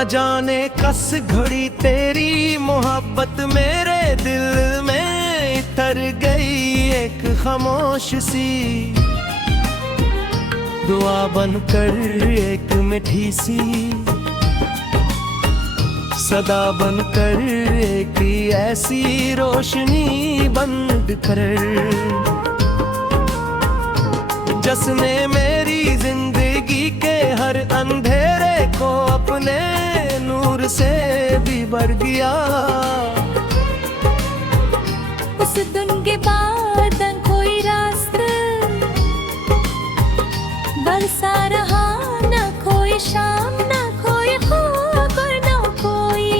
न जाने कस घड़ी तेरी मोहब्बत मेरे दिल में इतर गई एक खामोश सी दुआ बनकर, एक मीठी सी सदा बनकर, एक ऐसी रोशनी बंद कर जिसने मेरी जिंदगी के हर अंधेरे को अपने नूर से भी भर दिया। उस दिन के बाद न कोई रास्ता बरसा रहा, न कोई शाम, न कोई ख्वाब, न कोई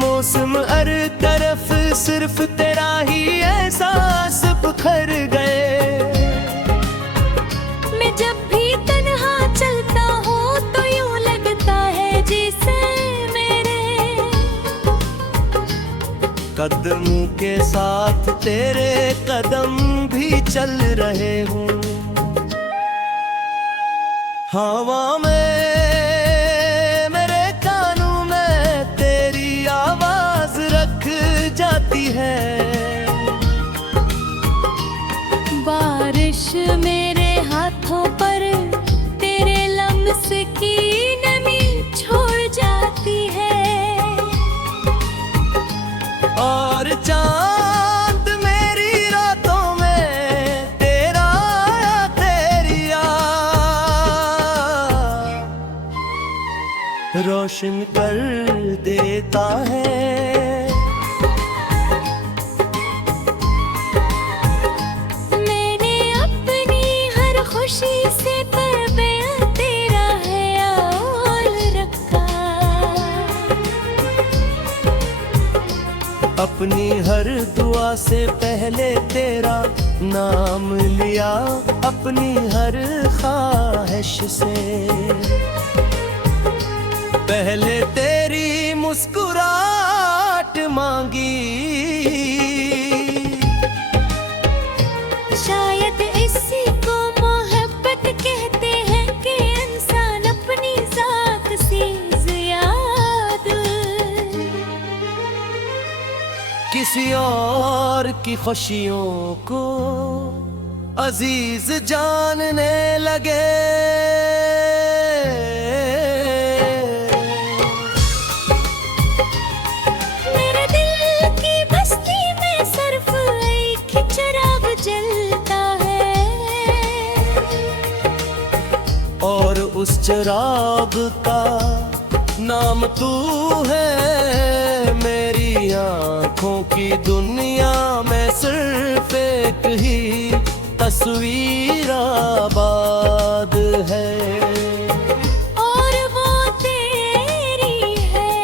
मौसम हर तरफ सिर्फ तेरा ही एहसास बिखर गए। मैं जब भी तन्हा चलता हूँ तो यूं लगता है जैसे मेरे कदमों के साथ तेरे कदम भी चल रहे हूँ। हवा में मेरे कानों में तेरी आवाज रख जाती है। बारिश मेरे हाथों पर तेरे लम्स की नमी छोड़ जाती है। और चांद मेरी रातों में तेरा तेरी याद रोशन कर देता है। खुशी से परबे तेरा है आल रखा, अपनी हर दुआ से पहले तेरा नाम लिया, अपनी हर ख्वाहिश से पहले तेरी मुस्कुराहट मांगी। शायद इसी को कहते हैं कि इंसान अपनी जात से ज़्याद किसी और की खुशियों को अजीज जानने लगे। मेरे दिल की बस्ती में सिर्फ एक चिराग जलता है और उस चिराग का नाम तू है। मेरी आँखों की दुनिया में सिर्फ एक ही तस्वीर आबाद है और वो तेरी है।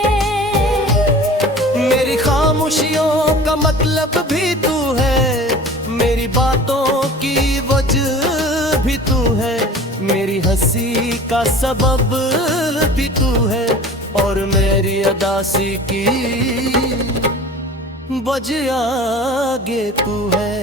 मेरी खामोशियों का मतलब भी तू है, मेरी बातों की वजह भी तू है, मेरी हंसी का सबब भी तू है और मेरी अदासी की वजह आगे तू है।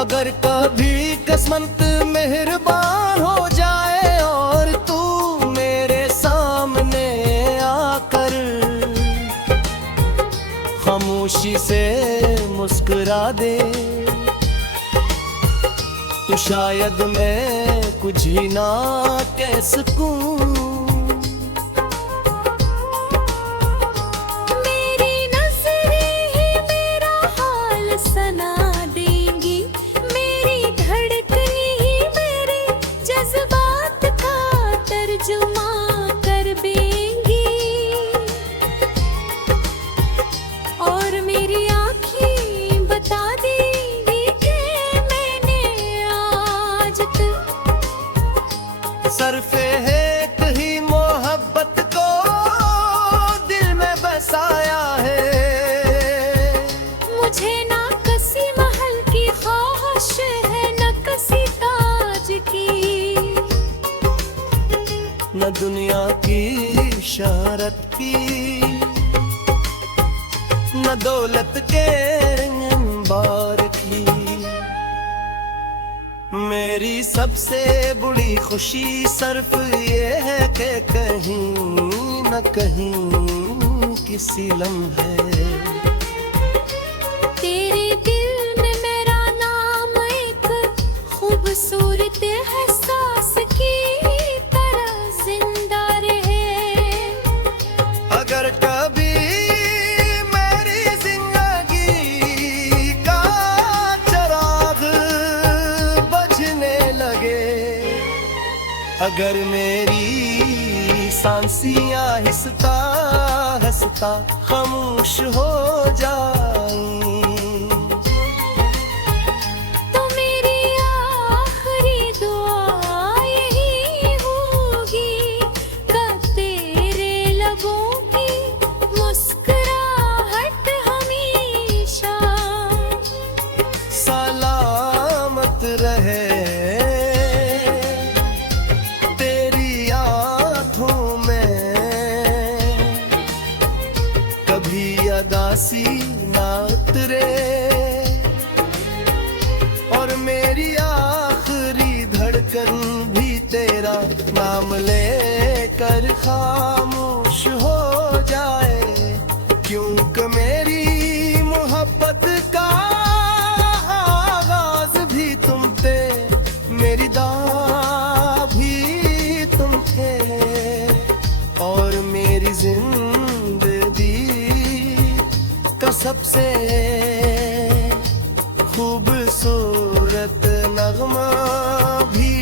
अगर कभी किस्मत मेहरबान हो जाए और तू मेरे सामने आकर खामोशी से मुस्कुरा दे तो शायद मैं कुछ ही ना कह सकूं। मेरी नज़रें ही मेरा हाल सुना देंगी, मेरी धड़कन ही मेरे जज्बात का तर्जुमा कर देंगी और मेरी आँखें बता देंगी कि मैंने आज सरफे एक ही मोहब्बत को दिल में बसाया है। मुझे ना किसी महल की ख्वाहिश है, न किसी ताज की, न दुनिया की शहरत की, न दौलत के अंबार की। मेरी सबसे बड़ी खुशी सिर्फ ये है कि कहीं न कहीं किसी लम्हे तेरे दिल में मेरा नाम एक खूबसूरत एहसास की तरह जिंदा रहे। अगर कभी मेरी जिंदगी का चिराग बुझने लगे, अगर मेरी सांसियां हिसता हंसता खामोश हो जाएं, तो मेरी आखिरी दुआ यही होगी कि तेरे लबों की मुस्कुराहट हमेशा सलामत रहे। दासी ना उतरे और मेरी आखिरी धड़कन भी तेरा नाम लेकर खामोश हो जाए, क्योंकि मेरी मोहब्बत का आगाज भी तुम थे, मेरी दुआ भी तुम थे और मेरी जिंदगी का सबसे खूबसूरत नगमा भी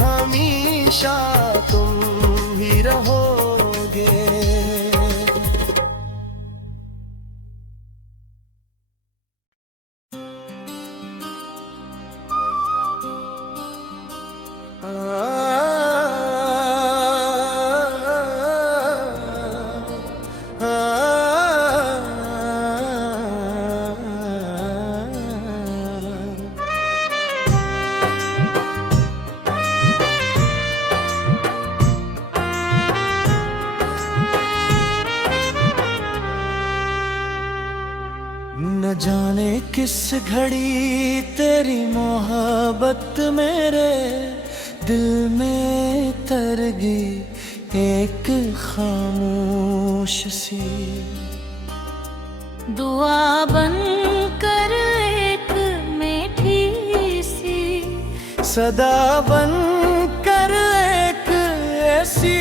हमेशा तुम ही रहोगे। न जाने किस घड़ी तेरी मोहब्बत मेरे दिल में तर गई, एक खामोश सी दुआ बन कर एक मीठी सी सदा बन कर एक ऐसी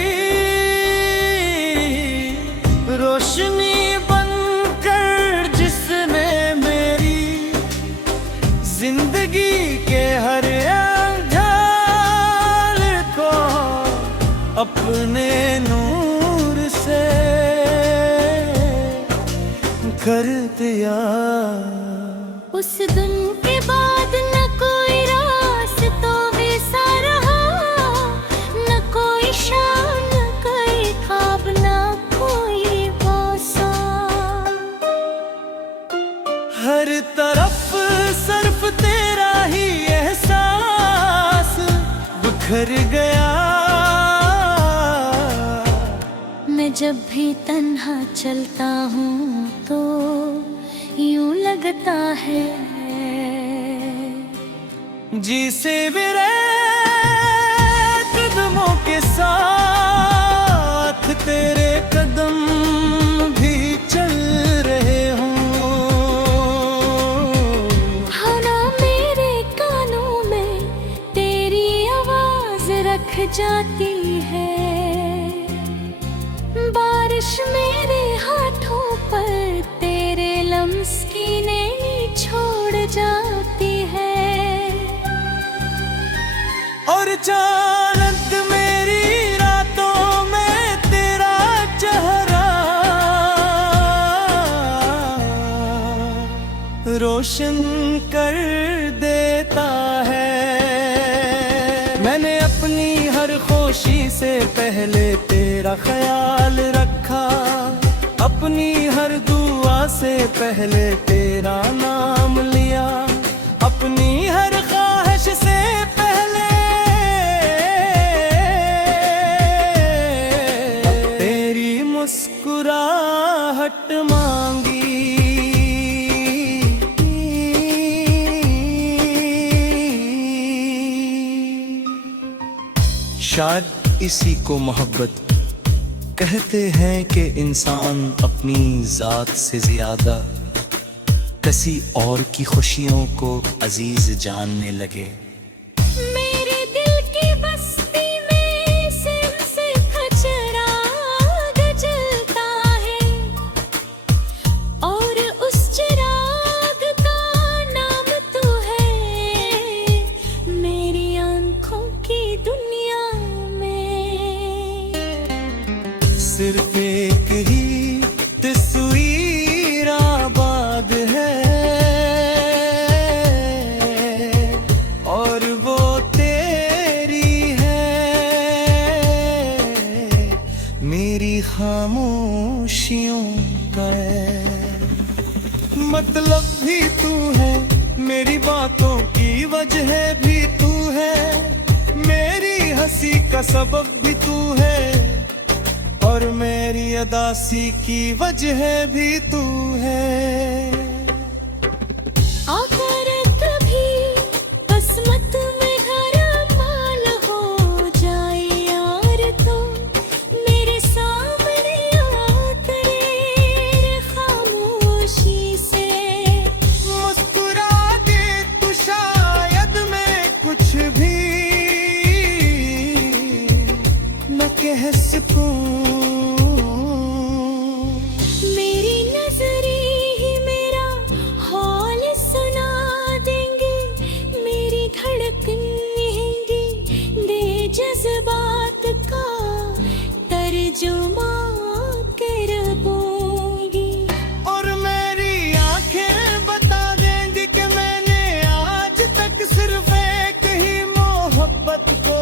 रोशनी जिंदगी के हर अंधार को अपने नूर से कर दिया। उस दिन के बाद न कोई रास्ता वैसा रहा, न कोई शान न कोई ख्वाब न कोई वासा, हर तरफ सिर्फ तेरा ही एहसास बिखर गया। मैं जब भी तन्हा चलता हूँ तो यूं लगता है जी से मेरे कदमों के साथ तेरे कदम भी चल रहे हों। रख जाती है बारिश मेरे हाथों पर, तेरे लम्स की ने छोड़ जाती है और चांद मेरी रातों में तेरा चेहरा रोशन कर देता है। मैंने अपनी हर खुशी से पहले तेरा ख्याल रखा, अपनी हर दुआ से पहले तेरा नाम लिया, अपनी हर ख्वाहिश से पहले तेरी मुस्कुराहट मांगी। शायद इसी को मोहब्बत कहते हैं कि इंसान अपनी जात से ज्यादा किसी और की खुशियों को अजीज जानने लगे। मेरे दिल की बस्ती में सिर्फ चिराग जलता है और उस चिराग का नाम तू है मेरी आंखों की दुनिया में। सिर्फ एक ही तस्वीर आबाद है और वो तेरी है। मेरी खामोशियों का मतलब भी तू है, मेरी बातों की वजह भी तू है, मेरी हंसी का सबब भी तू है और मेरी अदासी की वजह भी तू है। अगर कभी किस्मत में घर माल हो जाए यार तो मेरे सामने आ तेरे खामोशी से मुस्कुरा दे तू, शायद मैं कुछ भी न कह सकूं। मेरी नजरे ही मेरा हाल सुना देंगे, मेरी धड़कन रहेंगी दे जज्बात का तर्जुमा कर बोगी। और मेरी आंखें बता देंगी कि मैंने आज तक सिर्फ एक ही मोहब्बत को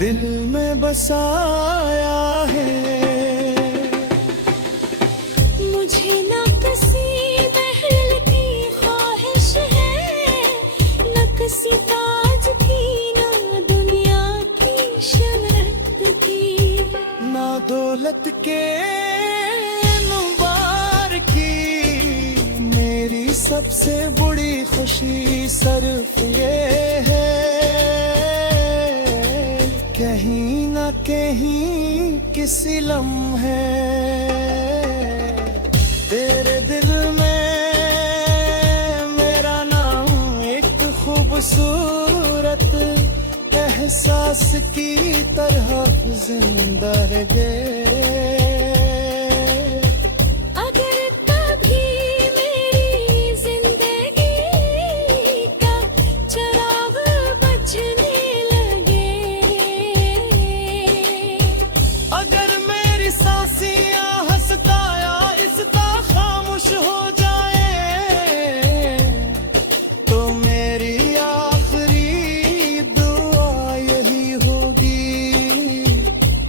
दिल में बसाया है। मुझे ना किसी महल की ख्वाहिश है, न किसी ताज की, ना दुनिया की शहरत की, ना दौलत के नुबार की। मेरी सबसे बड़ी खुशी सिर्फ ये है कहीं ना कहीं किसी लम्हे तेरे दिल में मेरा नाम एक खूबसूरत एहसास की तरह जिंदा रहे। अगर कभी मेरी जिंदगी का चिराग बुझने लगे, अगर मेरी सांसियां हंसता या इसता खामोश हो जाए तो मेरी आखिरी दुआ यही होगी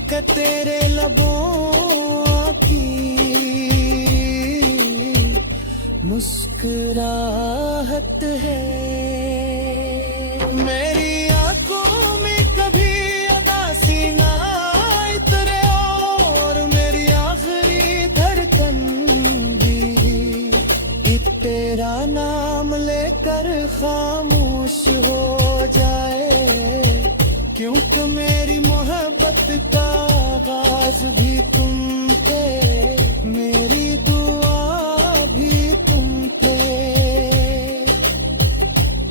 कि तेरे लबों की मुस्कुराहट है। मेरी आंखों में कभी अदासी ना आए तेरे और मेरी आखिरी धड़कन भी तेरा नाम लेकर खामोश हो जाए, क्योंकि मेरी मोहब्बत का आगाज भी तुम थे, मेरी दुआ भी तुम थे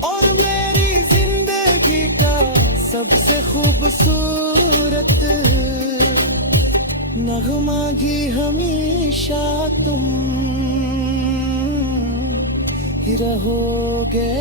और मेरी जिंदगी का सबसे खूबसूरत नगमा भी हमेशा तुम ही रहोगे।